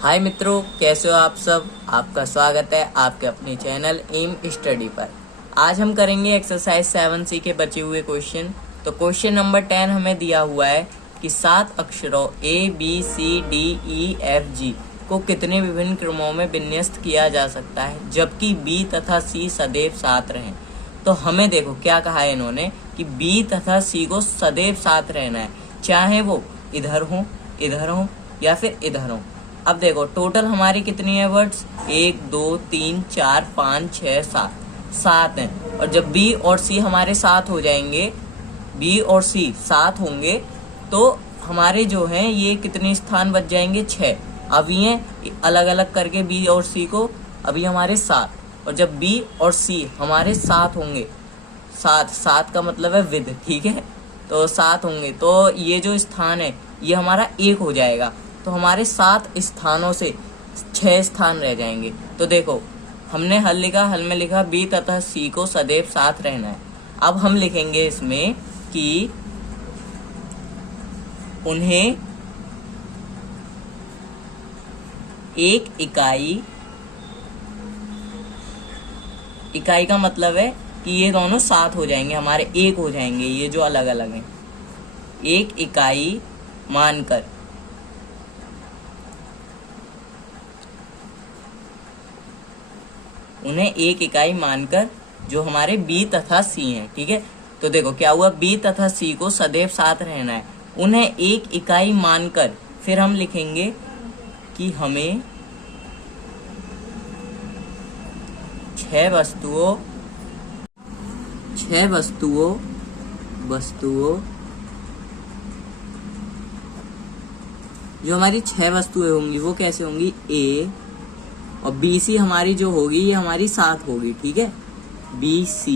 हाय मित्रों, कैसे हो आप सब। आपका स्वागत है आपके अपने चैनल एम स्टडी पर। आज हम करेंगे एक्सरसाइज 7C के बचे हुए क्वेश्चन। तो क्वेश्चन नंबर 10 हमें दिया हुआ है कि 7 अक्षरों ABCDEFG को कितने विभिन्न क्रमों में विन्यस्त किया जा सकता है जबकि B तथा C सदैव साथ रहें। तो हमें देखो क्या कहा है इन्होंने कि B तथा C को सदैव साथ रहना है, चाहे वो इधर हो या फिर इधर हो। अब देखो टोटल हमारी कितनी है वर्ड्स, 1 2 3 4 5 6 7 हैं। और जब B और C हमारे साथ हो जाएंगे, B और C साथ होंगे तो हमारे जो हैं ये कितने स्थान बच जाएंगे, 6। अब ये अलग अलग करके B और C को अभी हमारे साथ, और जब B और C हमारे साथ होंगे, साथ का मतलब है विद, ठीक है, तो साथ होंगे तो ये जो स्थान है ये हमारा 1 हो जाएगा। तो हमारे 7 स्थानों से 6 स्थान रह जाएंगे। तो देखो हमने हल में लिखा B तथा C को सदैव साथ रहना है। अब हम लिखेंगे इसमें कि उन्हें एक इकाई का मतलब है कि ये दोनों साथ हो जाएंगे, हमारे 1 हो जाएंगे, ये जो अलग अलग हैं, एक इकाई मानकर उन्हें एक इकाई मानकर जो हमारे B तथा C हैं, ठीक है। तो देखो क्या हुआ, B तथा C को सदैव साथ रहना है, उन्हें एक इकाई मानकर फिर हम लिखेंगे कि हमें 6 वस्तुओं जो हमारी 6 वस्तुएं होंगी वो कैसे होंगी, A और BC हमारी जो होगी ये हमारी साथ होगी, ठीक है। BC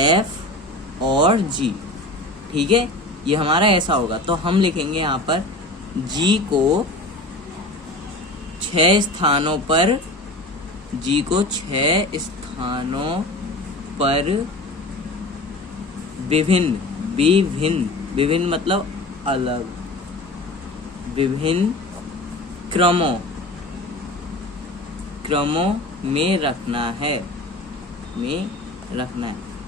DEF और G, ठीक है, ये हमारा ऐसा होगा। तो हम लिखेंगे यहाँ पर G को 6 स्थानों पर विभिन्न मतलब अलग, विभिन्न क्रमों में रखना है।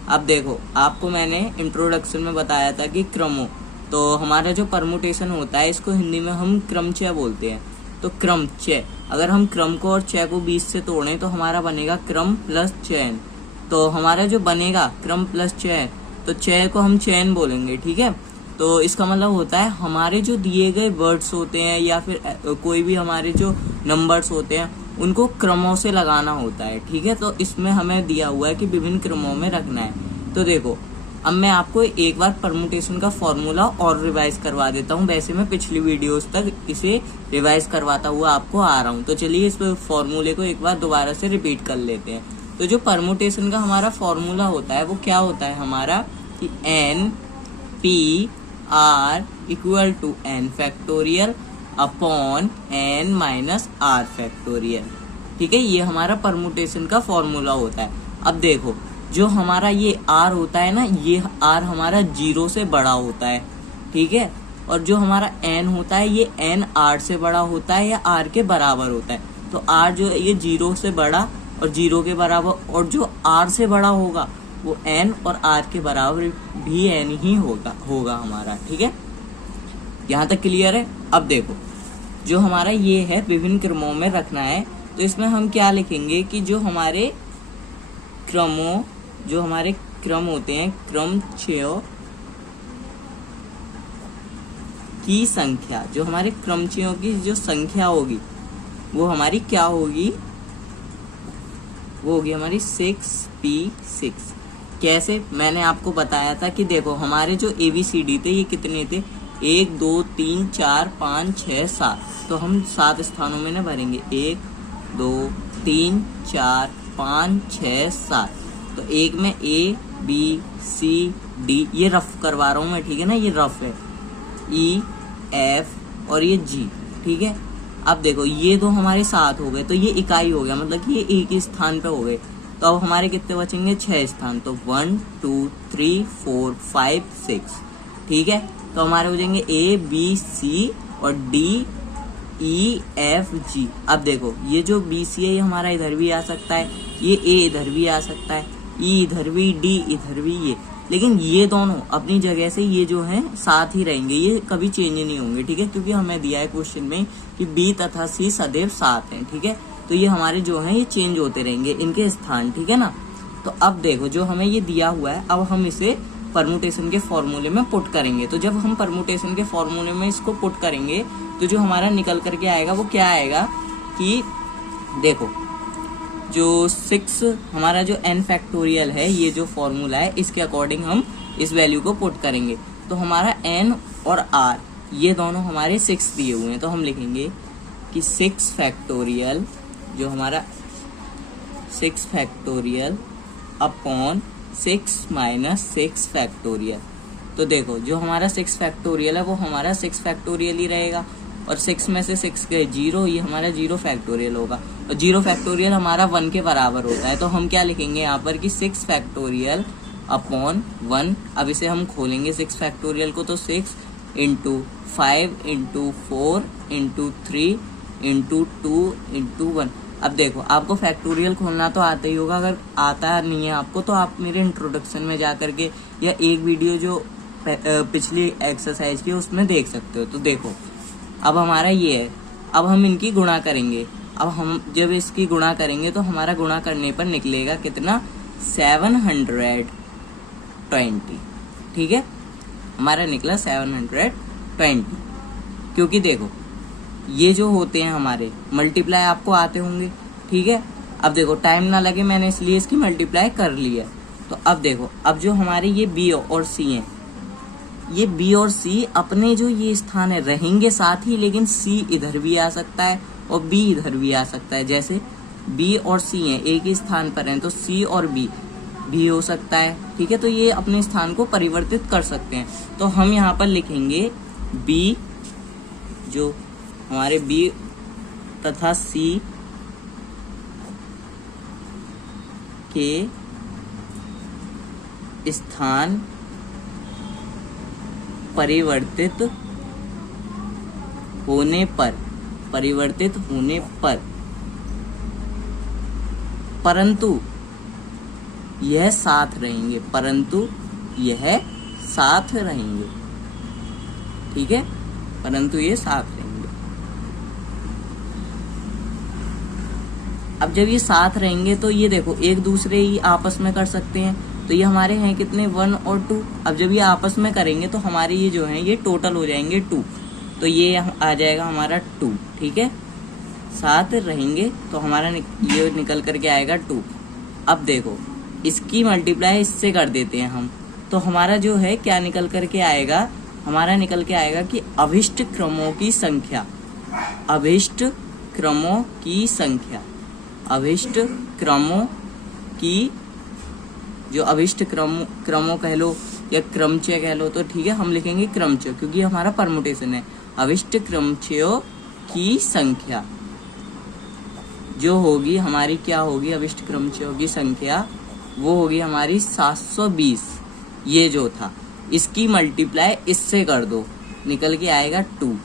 अब देखो आपको मैंने इंट्रोडक्शन में बताया था कि क्रमों, तो हमारा जो परमुटेशन होता है इसको हिंदी में हम क्रमचय बोलते हैं। तो क्रमचय, अगर हम क्रम को और चय को 20 से तोड़ें तो हमारा बनेगा क्रम प्लस चयन। तो हमारा जो बनेगा क्रम प्लस चय, तो चय को हम चयन बोलेंगे, ठीक है। तो इसका मतलब होता है हमारे जो दिए गए वर्ड्स होते हैं या फिर कोई भी हमारे जो नंबर्स होते हैं उनको क्रमों से लगाना होता है, ठीक है। तो इसमें हमें दिया हुआ है कि विभिन्न क्रमों में रखना है। तो देखो अब मैं आपको एक बार परमुटेशन का फॉर्मूला और रिवाइज करवा देता हूँ। वैसे मैं पिछली वीडियोस तक इसे रिवाइज करवाता हुआ आपको आ रहा हूँ, तो चलिए इस फॉर्मूले को एक बार दोबारा से रिपीट कर लेते हैं। तो जो परमुटेशन का हमारा फॉर्मूला होता है वो क्या होता है हमारा, कि NP/R equal to N factorial upon N minus R factorial, ठीक है। ये हमारा परमुटेशन का फॉर्मूला होता है। अब देखो जो हमारा ये R होता है ना, ये R हमारा 0 से बड़ा होता है, ठीक है। और जो हमारा N होता है ये N R से बड़ा होता है या R के बराबर होता है। तो R जो है ये 0 से बड़ा और 0 के बराबर, और जो R से बड़ा होगा वो N और R के बराबर भी N ही होगा हमारा, ठीक है। यहाँ तक क्लियर है। अब देखो जो हमारा ये है विभिन्न क्रमों में रखना है, तो इसमें हम क्या लिखेंगे कि जो हमारे क्रम होते हैं, क्रमचयों की संख्या, जो हमारे क्रमचयों की जो संख्या होगी वो हमारी क्या होगी, वो होगी हमारी 6p6। कैसे, मैंने आपको बताया था कि देखो हमारे जो ABCD थे ये कितने थे, 1 2 3 4 5 6 7। तो हम 7 स्थानों में ना भरेंगे, 1 2 3 4 5 6 7। तो एक में ABCD, ये रफ करवा रहा हूँ मैं, ठीक है ना, ये रफ है, EF और ये G, ठीक है। अब देखो ये दो हमारे साथ हो गए तो ये इकाई हो गया, मतलब कि ये एक ही स्थान पे हो गए। तो अब हमारे कितने बचेंगे, 6 स्थान। तो 1 2 3 4 5 6, ठीक है। तो हमारे हो जाएंगे A B C और D E F G। अब देखो ये जो B C है ये हमारा इधर भी आ सकता है, ये A इधर भी आ सकता है, E इधर भी, D इधर भी, ये, लेकिन ये दोनों अपनी जगह से ये जो है साथ ही रहेंगे, ये कभी चेंज नहीं होंगे, ठीक है, क्योंकि हमें दिया है क्वेश्चन में कि B तथा C सदैव साथ हैं, ठीक है। तो ये हमारे जो है ये चेंज होते रहेंगे इनके स्थान, ठीक है ना। तो अब देखो जो हमें ये दिया हुआ है, अब हम इसे परमुटेशन के फॉर्मूले में पुट करेंगे। तो जब हम परमुटेशन के फॉर्मूले में इसको पुट करेंगे तो जो हमारा निकल करके आएगा वो क्या आएगा कि देखो जो 6 हमारा जो n फैक्टोरियल है, ये जो फॉर्मूला है इसके अकॉर्डिंग हम इस वैल्यू को पुट करेंगे। तो हमारा n और r ये दोनों हमारे 6 दिए हुए हैं, तो हम लिखेंगे कि 6 फैक्टोरियल, जो हमारा 6 फैक्टोरियल अपॉन 6 माइनस 6 फैक्टोरियल। तो देखो जो हमारा 6 फैक्टोरियल है वो हमारा 6 फैक्टोरियल ही रहेगा, और 6 में से 6 गए 0, ये हमारा 0 फैक्टोरियल होगा, और 0 फैक्टोरियल हमारा 1 के बराबर होता है। तो हम क्या लिखेंगे यहाँ पर कि 6 फैक्टोरियल अपॉन 1। अब इसे हम खोलेंगे 6 फैक्टोरियल को, तो 6 into 5 into 4 into 3 into 2 into 1। अब देखो आपको फैक्टोरियल खोलना तो आता ही होगा, अगर आता नहीं है आपको तो आप मेरे इंट्रोडक्शन में जा करके या एक वीडियो जो पिछली एक्सरसाइज की उसमें देख सकते हो। तो देखो अब हमारा ये है, अब हम इनकी गुणा करेंगे। अब हम जब इसकी गुणा करेंगे तो हमारा गुणा करने पर निकलेगा कितना, 720, ठीक है, हमारा निकला 720। क्योंकि देखो ये जो होते हैं हमारे मल्टीप्लाई आपको आते होंगे, ठीक है। अब देखो टाइम ना लगे मैंने इसलिए इसकी मल्टीप्लाई कर लिया। तो अब देखो अब जो हमारे ये बी और सी हैं, ये बी और सी अपने जो ये स्थान है रहेंगे साथ ही, लेकिन सी इधर भी आ सकता है और बी इधर भी आ सकता है। जैसे बी और सी हैं एक ही स्थान पर हैं, तो सी और बी भी हो सकता है, ठीक है। तो ये अपने स्थान को परिवर्तित कर सकते हैं। तो हम यहाँ पर लिखेंगे बी, जो हमारे बी तथा सी के स्थान परिवर्तित होने पर, परंतु यह साथ रहेंगे, ठीक है, परंतु ये साथ रहेंगे। अब जब ये साथ रहेंगे तो ये देखो एक दूसरे ही आपस में कर सकते हैं। तो ये हमारे हैं कितने, 1 और 2। अब जब ये आपस में करेंगे तो हमारे ये जो हैं ये टोटल हो जाएंगे 2। तो ये आ जाएगा हमारा 2, ठीक है, साथ रहेंगे तो हमारा ये निकल करके आएगा 2। अब देखो इसकी मल्टीप्लाई इससे कर देते हैं हम, तो हमारा जो है क्या निकल करके आएगा, हमारा निकल के आएगा कि अभिष्ट क्रमों की संख्या, अभिष्ट क्रमों की जो अभिष्ट क्रमों कह लो या क्रमचय कह लो, तो ठीक है हम लिखेंगे क्रमचय, क्योंकि हमारा परमुटेशन है। अभिष्ट क्रमचयों की संख्या जो होगी हमारी, क्या होगी, अभिष्ट क्रमचयों की संख्या वो होगी हमारी 720। ये जो था इसकी मल्टीप्लाई इससे कर दो, निकल के आएगा 2,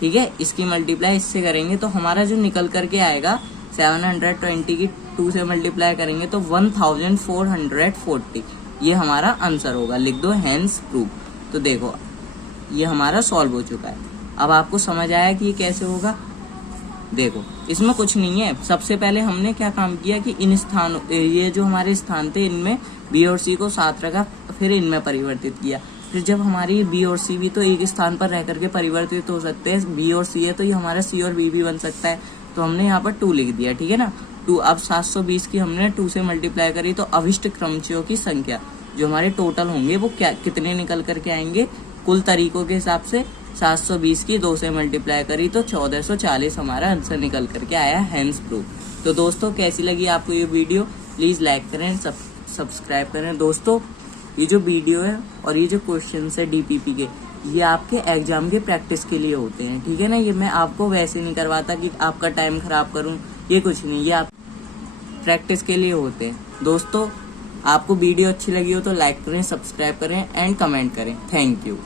ठीक है। इसकी मल्टीप्लाई इससे करेंगे तो हमारा जो निकल करके आएगा 720 की 2 से मल्टीप्लाई करेंगे तो 1440, ये हमारा आंसर होगा। लिख दो हेंस प्रूव। तो देखो ये हमारा सॉल्व हो चुका है। अब आपको समझ आया कि ये कैसे होगा। देखो इसमें कुछ नहीं है, सबसे पहले हमने क्या काम किया कि इन स्थानों, ये जो हमारे स्थान थे इनमें बी और सी को साथ रखा, फिर इनमें परिवर्तित किया। फिर जब हमारी बी और सी भी तो एक स्थान पर रह करके परिवर्तित हो सकते हैं, बी और सी है तो ये हमारा सी और बी भी बन सकता है, तो हमने यहाँ पर 2 लिख दिया, ठीक है ना। 2, अब 720 की हमने 2 से मल्टीप्लाई करी तो अभिष्ट क्रमचयों की संख्या जो हमारे टोटल होंगे वो क्या कितने निकल करके आएंगे, कुल तरीकों के हिसाब से 720 की 2 से मल्टीप्लाई करी तो 1440 हमारा आंसर निकल करके आया, हेंस प्रूफ। तो दोस्तों कैसी लगी आपको ये वीडियो, प्लीज लाइक करें, सब्सक्राइब करें। दोस्तों ये जो वीडियो है और ये जो क्वेश्चन है डीपीपी के, ये आपके एग्जाम के प्रैक्टिस के लिए होते हैं, ठीक है ना। ये मैं आपको वैसे नहीं करवाता कि आपका टाइम खराब करूं, ये कुछ नहीं, ये आप प्रैक्टिस के लिए होते हैं। दोस्तों आपको वीडियो अच्छी लगी हो तो लाइक करें, सब्सक्राइब करें एंड कमेंट करें। Thank you.